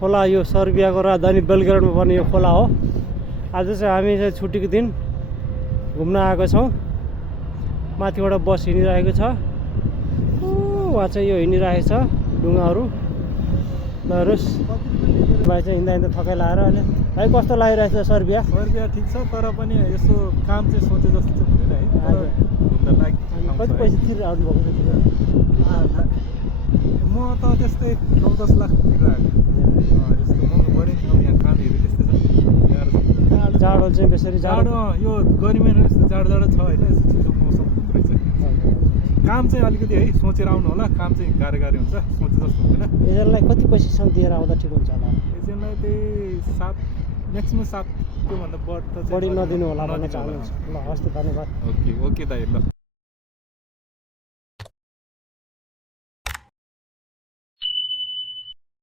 खोला यो सर्बियाको राजधानी बेलग्रेडमा पर्ने यो खोला हो। आज चाहिँ हामी चाहिँ छुट्टीको दिन घुम्न आएको छौँ। माथिबाट बस हिँडिरहेको छ, वहाँ चाहिँ यो हिँडिरहेको छ ढुङ्गाहरू। हेर्नुहोस् भाइ चाहिँ हिँड्दा हिँड्दा थकाइ लाएर अहिले। भाइ कस्तो लागिरहेको छ सर्बिया? सर्बिया ठिक छ, तर पनि यसो काम चाहिँ सोचे जस्तो चाहिँ हुँदैन है। घुम्न लागि कति पैसा तिरेर आउनु भएको छ? म त त्यस्तै 9-10 लाख तिरेर आएको। यस्तो महँगो पऱ्यो नि। अब यहाँ कामहरू त्यस्तै छ। जाडो चाहिँ बेसरी जाडो यो गर्मी महिना यस्तो जाडो छ होइन, यस्तो चिसो मौसम रहेछ। काम चाहिँ अलिकति है सोचेर आउनु होला, काम चाहिँ गाह्रो हुन्छ, सोचे जस्तो हुँदैन। एजेन्टलाई कति पैसासम्म दिएर आउँदा ठिक हुन्छ होला? एजेन्टलाई त्यही 7 म्याक्सिमम् 7 त्योभन्दा बढी बढी नदिनु होला भन्न चाहनुहुन्छ। ल हस् त, धन्यवाद। ओके दाइ ल।